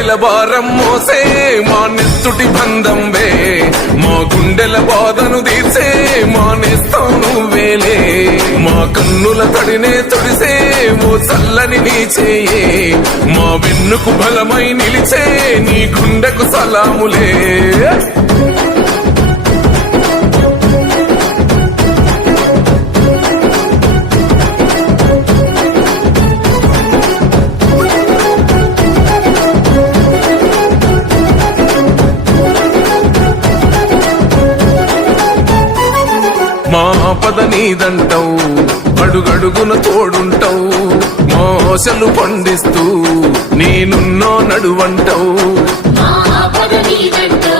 తైల భారం మోసే మా నెత్తుటి బంధంవే మా గుండెల బాధను తీర్చే మా నేస్తం నువ్వేలే మా కన్నుల తడినే తొడిసే ఓ చల్లని నీ చేయే మా వెన్నుకు బలమై నిలిచే నీ గుండెకు సలాములే మా పద నీదంటావు అడుగడుగున తోడుంటావు మోసలు పండిస్తూ నేనున్నో నడువంటావు మా పద నీదంటావు